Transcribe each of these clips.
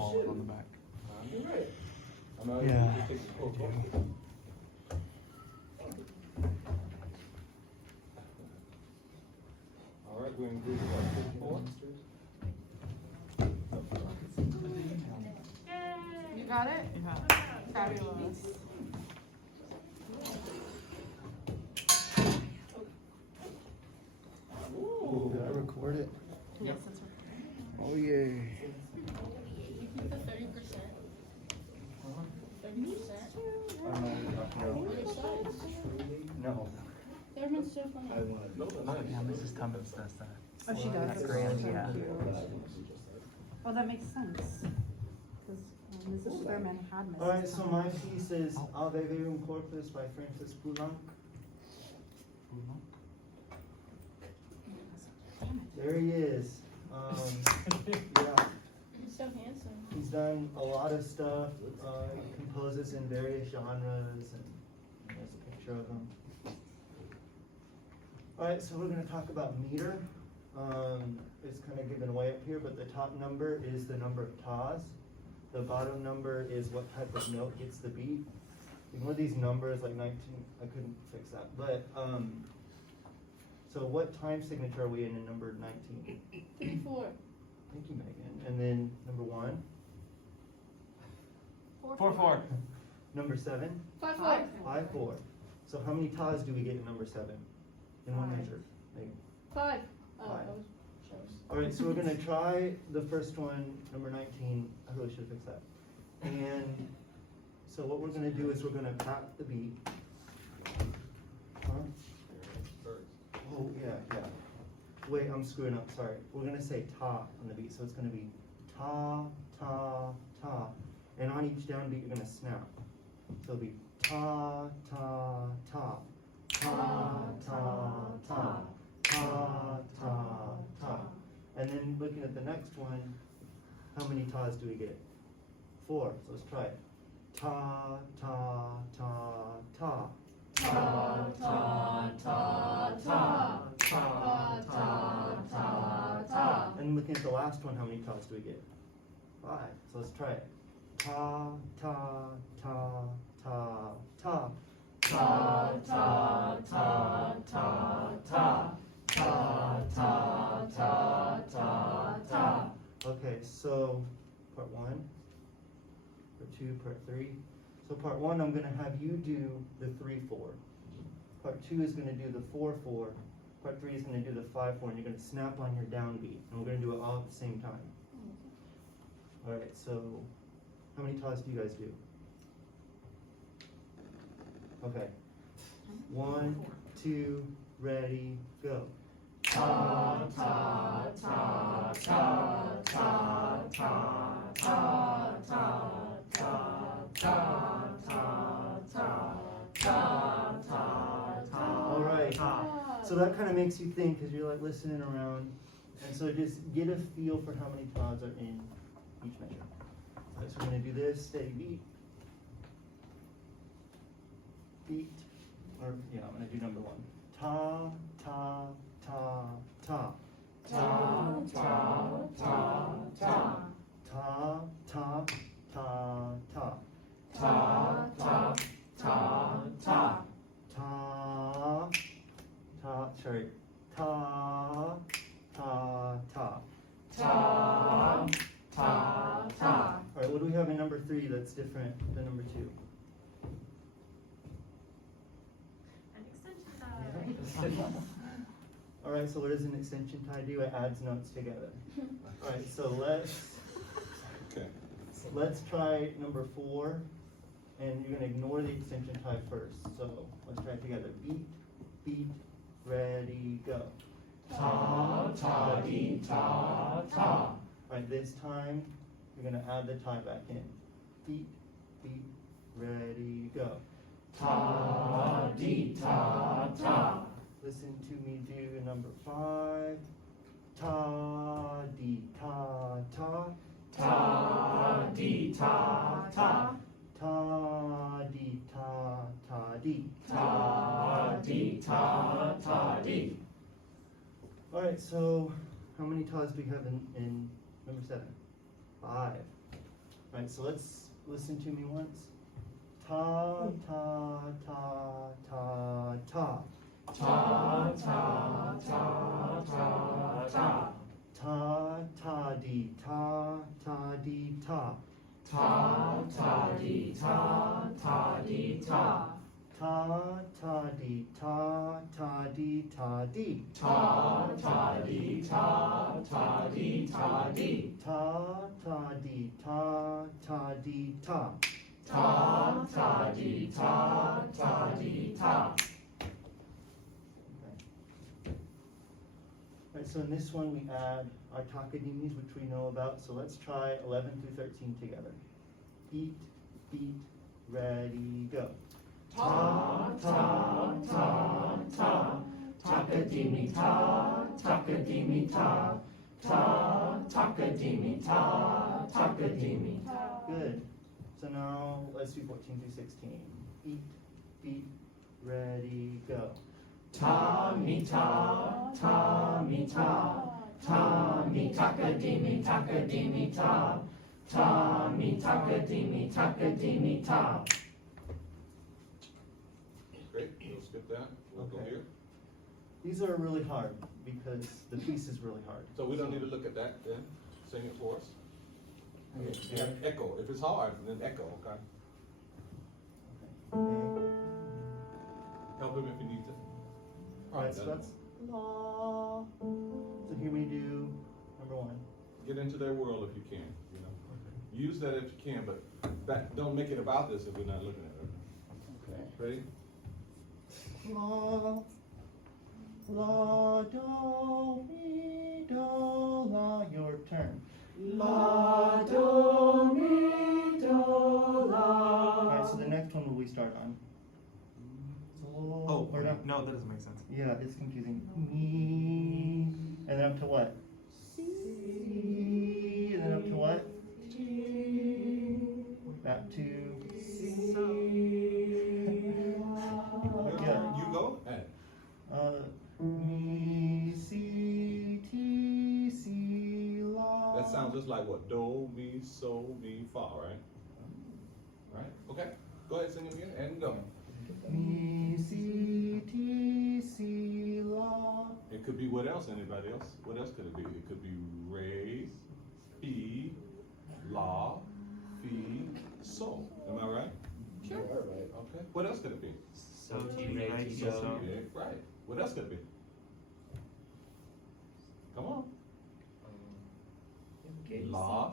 balls on the back. You're right. Yeah. All right, we're in group 54. You got it? Yeah. Fabulous. Ooh. Did I record it? Yes, it's okay. Oh yeah. You keep the 30%. 30%. No. Thurman's so funny. Yeah, Mrs. Tummins does that. Oh, she does? That's grand, yeah. Oh, that makes sense. Because Mrs. Thurman had Mrs. Alright, so my Tummins. piece is Ave Verum Corpus by Francis Poulenc. There he is. Yeah, He's so handsome. he's done a lot of stuff, he composes in various genres, and there's a picture of him. Alright, so we're gonna talk about meter. It's kind of given away up here, but the top number is the number of tas. The bottom number is what type of note gets the beat. Ignore these numbers like 19, I couldn't fix that, but, so what time signature are we in number 19? 3-4. Thank you, Megan. And then number 1, 4-4. number 7, 5-4. 5-4. So how many tas do we get in number 7? In one 5. measure? Megan. 5. Oh, Five. that was shows. Alright, so we're gonna try the first one, number 19. I really should fix that. And so what we're gonna do is we're gonna pat the beat. Huh? Oh, yeah. Wait, I'm screwing up, sorry. We're gonna say ta on the beat, so it's gonna be ta, ta, ta. And on each downbeat, you're gonna snap. So it'll be ta, ta, ta. Ta, ta, ta. Ta, ta, ta. And then looking at the next one, how many tas do we get? 4, so let's try it. Ta, ta, ta, ta. Ta, ta, ta, ta. Ta, ta, ta, ta. And looking at the last one, how many tas do we get? 5, so let's try it. Ta, ta, ta, ta, ta. Ta, ta, ta, ta, ta. Ta, ta, ta, ta, ta. Okay, so part 1, part 2, part 3. So part 1, I'm gonna have you do the 3-4. Part 2 is gonna do the 4-4. Part 3 is gonna do the 5-4, and you're gonna snap on your downbeat, and we're gonna do it all at the same time. All right, so how many tas do you guys do? Okay. 1, 2, ready, go. Ta, ta, ta, ta, ta, ta, ta, ta, ta, ta. All right. So that kind of makes you think, because you're like listening around, and so just get a feel for how many tas are in each measure. All right, so we're gonna do this, steady beat. Beat, or yeah, I'm gonna do number 1. Ta, ta, ta, ta. Ta, ta, ta, ta. Ta, ta, ta, ta. Ta, ta, ta, ta. Ta, ta, sorry. Ta, ta, ta. Ta, ta, ta. All right, what do we have in number 3 that's different than number 2? An extension tie. All right, so what does an extension tie do? It adds notes together. All right, so let's try number 4, and you're gonna ignore the extension tie first. So let's try it together. Beat, beat, ready, go. Ta, ta, dee, ta, ta. All right, this time you're gonna add the tie back in. Beat, beat, ready, go. Ta, dee, ta, ta. Listen to me do number 5. Ta, dee, ta, ta. Ta, dee, ta, ta. Ta, dee, ta, ta, dee. Ta, dee, ta, ta, dee. All right, so how many tas do we have in number 7? 5. Alright, so let's listen to me once. Ta, ta, ta, ta, ta. Ta, ta, ta, ta, ta. Ta, ta, dee, ta, dee, ta. Ta, ta, dee, ta, dee, ta. Ta, ta, dee, ta, dee, ta, dee. Ta, ta, dee, ta, dee, ta, dee. Ta, ta, dee, ta, dee, ta. Ta, ta, dee, ta, dee, ta. Alright, so in this one we add our takadimis, which we know about, so let's try 11 through 13 together. Eat, beat, ready, go. Ta, ta, ta, ta. Takadimi ta, takadimi ta. Ta, takadimi ta, takadimi. Good. So now let's do 14 through 16. Eat, beat, ready, go. Ta, mi ta, ta, mi ta. Ta, mi takadimi, takadimi ta. Ta, mi takadimi, takadimi ta. Great, we'll skip that, we'll go Okay. here. These are really hard because the piece is really hard. So we don't need to look at that then, sing it for us. Okay. And echo, if it's hard, then echo, okay? Okay. Help him if you need to. Alright, so that's la. So here we do number 1. Get into their world if you can, you know? Use that if you can, but don't make it about this if we're not looking at it. Okay. Ready? La, la, do, mi, do, la. Your turn. La, do, mi, do, la. Alright, so the next one will we start on? Oh, or no? no, that doesn't make sense. Yeah, it's confusing. Me, and then up to what? C, and then up to what? Back to yeah. You go? Hey. Mi, si, ti, si, la. That sounds just like what? Do, mi, so, mi, fa, right? Right? Okay. Go ahead, sing it again and go. Mi, si, ti, si, la. It could be what else? Anybody else? What else could it be? It could be re, fi, la, fi, so. Am I right? Sure. Right. Okay. What else could it be? So, ti, re, ti, So, so. yeah, right. What else could it be? Come on. La.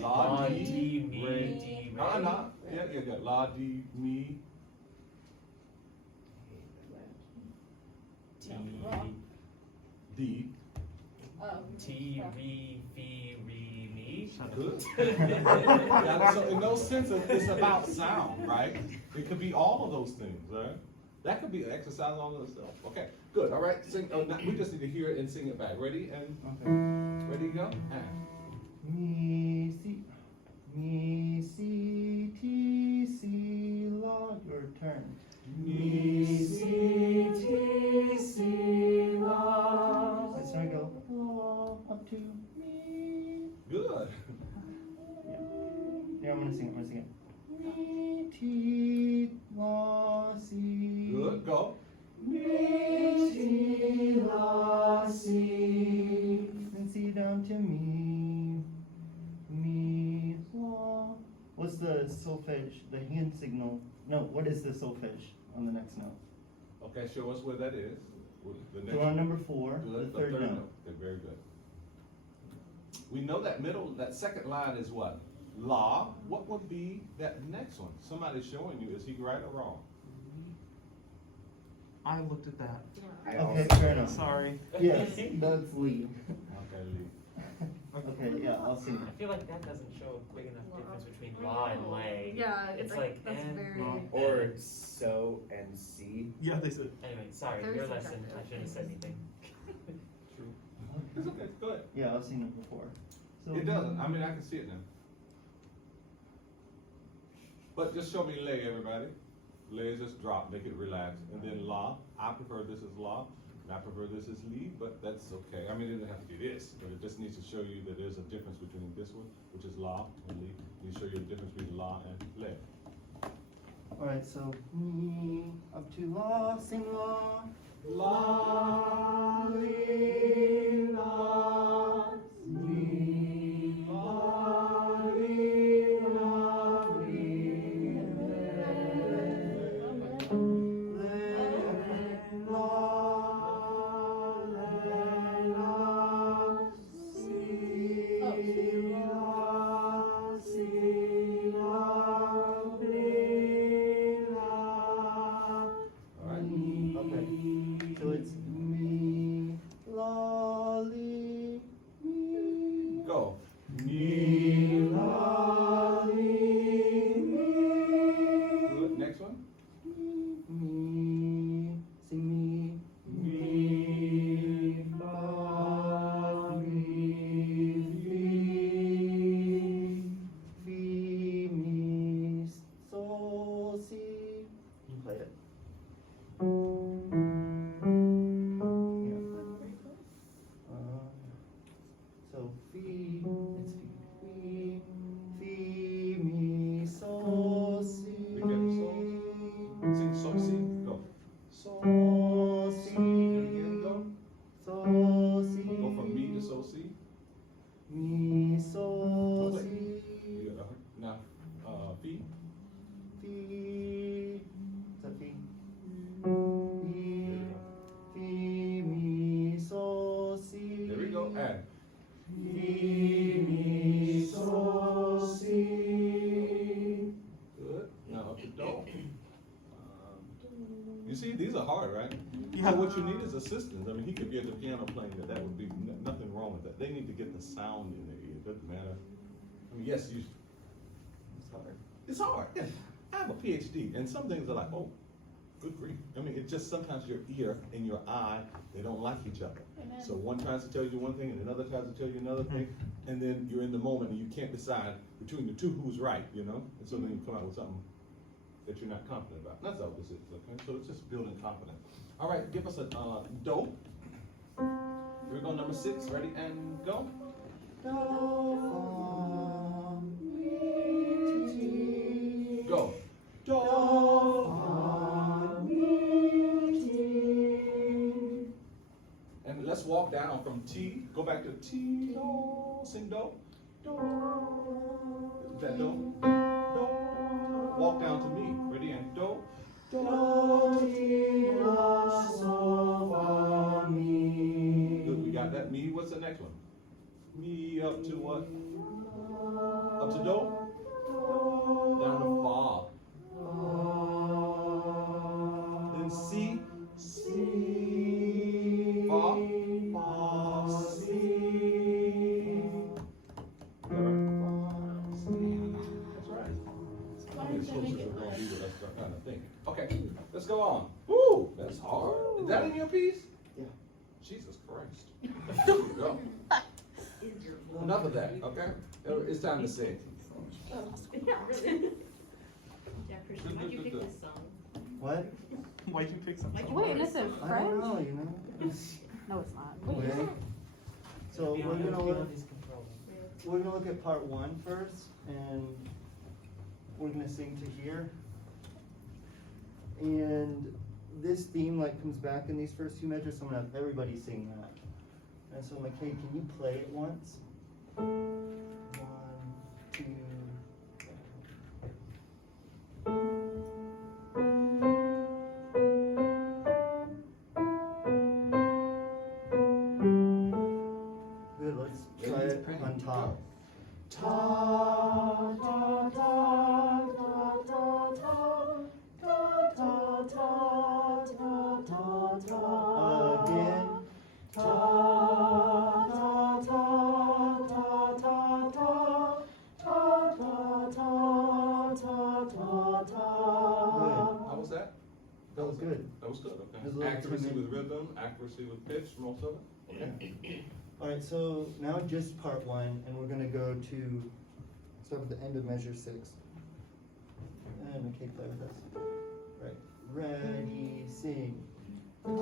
La, di, di, mi, re. di, Nah, re. nah. Yeah. La, di, mi, Ti, di. ti, re, fi, re, mi. Good. Yeah, so in those senses, it's about sound, right? It could be all of those things, right? That could be an exercise on itself. Okay, good. All right, sing. We just need to hear it and sing it back. Ready and Okay. ready to go. And. Mi, si, ti, si, la. Your turn. Mi, si, ti, si, la. Let's now go la, up to mi. Good. Yeah, I'm gonna sing it. Mi, ti, la, si. Good. Go. Mi, ti, la, si. And see down to mi. Mi, la. What's the solfege? The hand signal. No, what is the solfege on the next note? Okay, show us where that is. The next So on number 4, Good. the third note. Okay, very good. We know that that second line is what? La. What would be that next one? Somebody's showing you. Is he right or wrong? I looked at that. Okay, fair enough. Sorry. Yes, that's Lee. Okay, Lee. Okay, yeah, I'll sing I feel like that doesn't show a big enough difference between la and lay. Yeah, It's like that's and very. la. Or so and see. Yeah, they said. Anyway, sorry, Very your lesson, subjective. I shouldn't have said anything. True. It's okay. Go ahead. Yeah, I've seen it before. So It doesn't. I mean, I can see it now. But just show me lay, everybody. Lay is just drop, make it relax. And then la. I prefer this as la. I prefer this as lead, but that's okay. I mean, it doesn't have to be this, but it just needs to show you that there's a difference between this one, which is la, and lead. It show you the difference between la and le. Alright, so me up to la, sing la. La, li, la, mi, la, li, la, mi, Okay, so it's me, la, li, mi. Go. mi, la, li, mi. Good. Next one. Me, sing me. Mi, fa, mi, fi. Fi, mi, sol, si. You play it. So fi, it's fi, fi, mi, sol, si. We get it, sol. Sing so, si. Go. Sol, si. Again, go. Sol, si. Go from mi to so, si. Mi, sol, Go si. You got now, fi. Fi. Is that fi? Fi, fi, mi, sol, si. There we go. And Mi, mi, sol, si. good. Now up to do. You see, these are hard, right? Yeah. What you need is assistance. I mean, he could be at the piano playing that. That would be nothing wrong with that. They need to get the sound in their ear. It doesn't matter. I mean, yes, you. It's hard. It's hard. Yeah. I have a PhD, and some things are like, oh, good grief. I mean, it's just sometimes your ear and your eye, they don't like each other. So one tries to tell you one thing, and another tries to tell you another thing, and then you're in the moment, and you can't decide between the two who's right, you know? And so then you come out with something that you're not confident about. That's all this is, okay? So it's just building confidence. All right, give us a do. Here we go, number 6. Ready and go. Do, fa, mi, ti. Go. Do, fa, mi, ti. And let's walk down from T. Go back to T. Do. Sing do. Do. Is that do? Do. Walk down to me. Ready and do. Do, ti, la, sol, fa, mi. Good. We got that. Me. What's the next one? Me up to what? Up to do. Down to fa. Then C. Si, Fa. fa, si. That's right. I mean, supposed to go be with us, that kind of thing. Okay, let's go on. Woo, that's hard. Is that in your piece? Yeah. Jesus Christ. There you go. Enough of that, okay? It's time to sing. Jefferson, why'd you pick this song? What? Why'd you pick something? Wait, is it I French? don't know, you know? No, it's not. Okay. So we're gonna look at part 1 first, and we're gonna sing to here. And this theme like comes back in these first two measures, so I'm gonna have everybody sing that. And so McKay, can you play it once? 1, 2. Good, let's try it on top. Ta, ta, ta, ta, ta, ta, ta, ta, ta, ta, ta, ta. Again. Ta, ta, ta, ta, ta, ta, ta, ta, ta, ta, ta, ta. How was that? That was good. That was good, It was a okay. little Accuracy timid. with rhythm, accuracy with pitch, most of it. Okay. Alright, so now just part 1, and we're gonna go to start with the end of measure 6. And McKay, play with us. Right. Ready, sing. Good.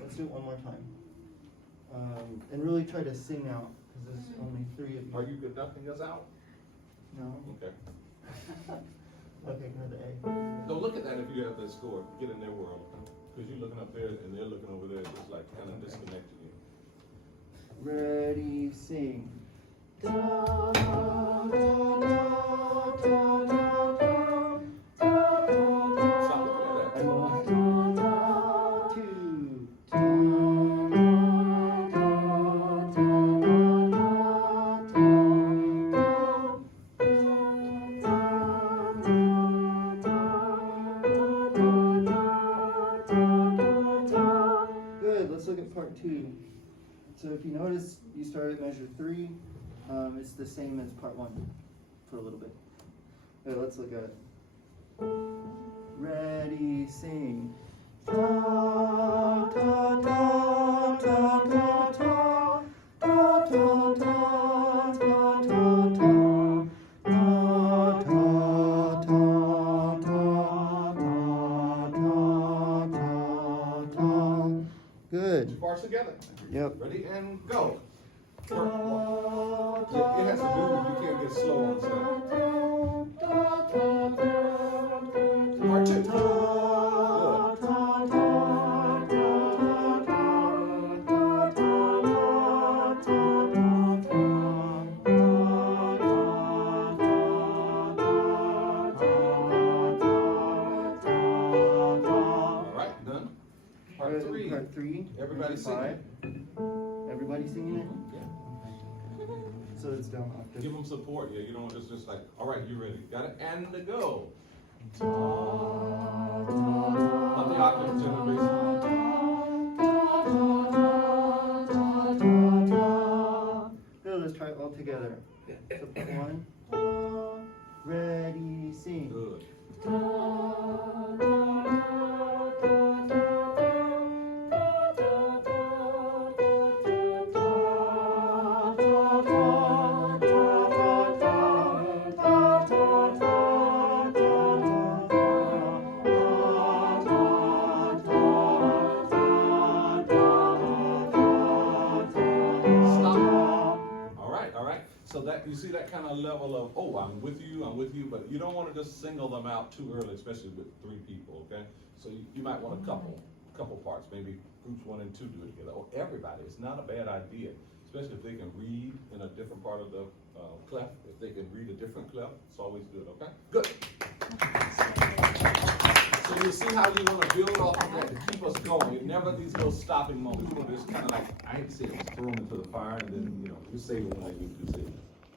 Let's do it one more time. And really try to sing out, because there's only 3 of you. Are you conducting us out? No? Okay. Okay, go to the A. Don't look at that if you have that score. Get in their world. Because you're looking up there and they're looking over there. It's like kind of disconnecting you. Ready, sing. Stop looking at that. And 1, 2. Good, let's look at part 2. So if you notice, you start at measure 3. It's the same as part 1 for a little bit. Okay, let's look at it. Ready, sing. Ta ta ta ta ta ta ta ta ta ta ta ta. Good. 2 parts together. Yep. Ready and go. Part 1. It has to move. You can't get slow on stuff. Part 2. Good. All right, done. Part 3. Part 3. Everybody measure sing 5. Everybody singing it? Yeah. So it's down octave. Give them support. Yeah, you don't just like, all right, you ready? Got it? And to go. Up the octave, tenor bass. Good, let's try it all together. So part 1. Ready, sing. Good. So that you see that kind of level of, oh, I'm with you, but you don't want to just single them out too early, especially with 3 people, okay? So you might want a couple parts, maybe groups 1 and 2 do it together, or everybody. It's not a bad idea, especially if they can read in a different part of the clef. If they can read a different clef, it's always good, okay? Good. So you see how you want to build off of that to keep us going. It never these those stopping moments. You want to just kind of like, I hate to say it, throw them into the fire, and then, you know, you save it when I need to save it.